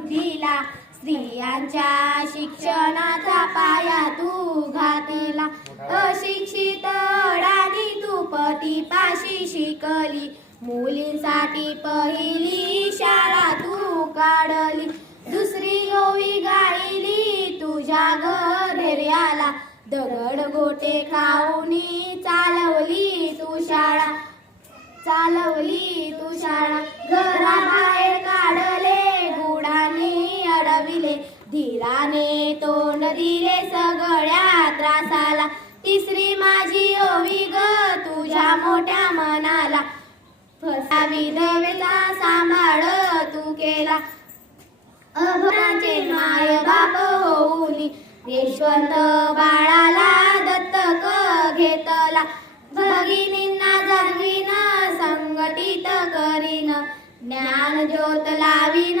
बुद्धीला, स्त्रियांच्या शिक्षणाचा पाया तू घातला. अशिक्षित अडाणी तू पतीपाशी शिकली, मुलींसाठी पहिली शाळा तू काढली. दुसरी ओवी गायली तुझ्या धैर्याला, दगड गोटे खाऊनी चालवली तू शाळा, चालवली तू शाळा. घराबाहेर काढले गुडाने अडविले, धीराने तोंड दिले सगळ्या त्रासाला. तिसरी माझी ओवी ग तुझ्या मोठ्या मनाला, फसा विधवेचा सांभाळ तू केला. अभराचे माय बाप होऊनी यशवंत बाळाला दत्तक घेतला. भगिनींना जगवीन संघटित करीन, ज्ञान ज्योत लावीन